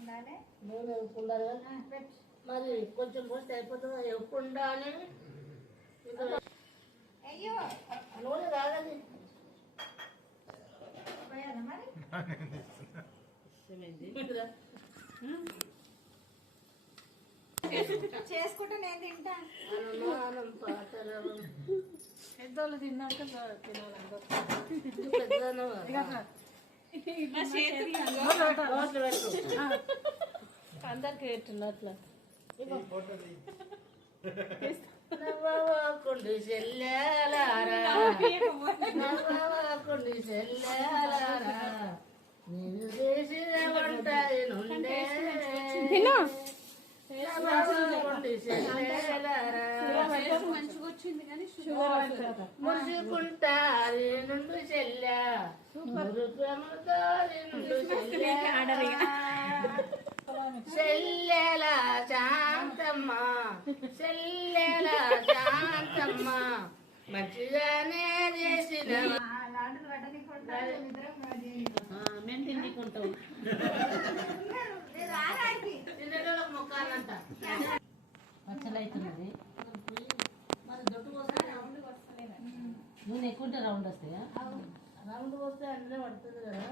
నూనె ఉండాలి మరి కొంచెం పోస్తే అయిపోతుందా ఎప్పుడు అని అయ్యో నూనె కాదని చేసుకుంటే నేను తింటా. పెద్దోళ్ళు తిన్నాక తినాలి. అందరికి పెట్టున్నట్లా నవ్వకుండి చెల్లారా నవ్వకుండి చెల్లారా నేను చేసిన వంట నుండే మురుచుకుంటారి నుండి చెల్లా చెల్లెల శాంతమ్మ చెల్లెల శాంతమ్మ మంచిగానే చేసిన మేము తిండికుంటాం తినేటోళ్ళకి మొక్కాలంట పచ్చలైతున్నది మరి దొట్టు పోస్తే నూనె ఎక్కువ ఉంటే రౌండ్ వస్తాయా రౌండ్ పోస్తే అందులో పడుతుంది కదా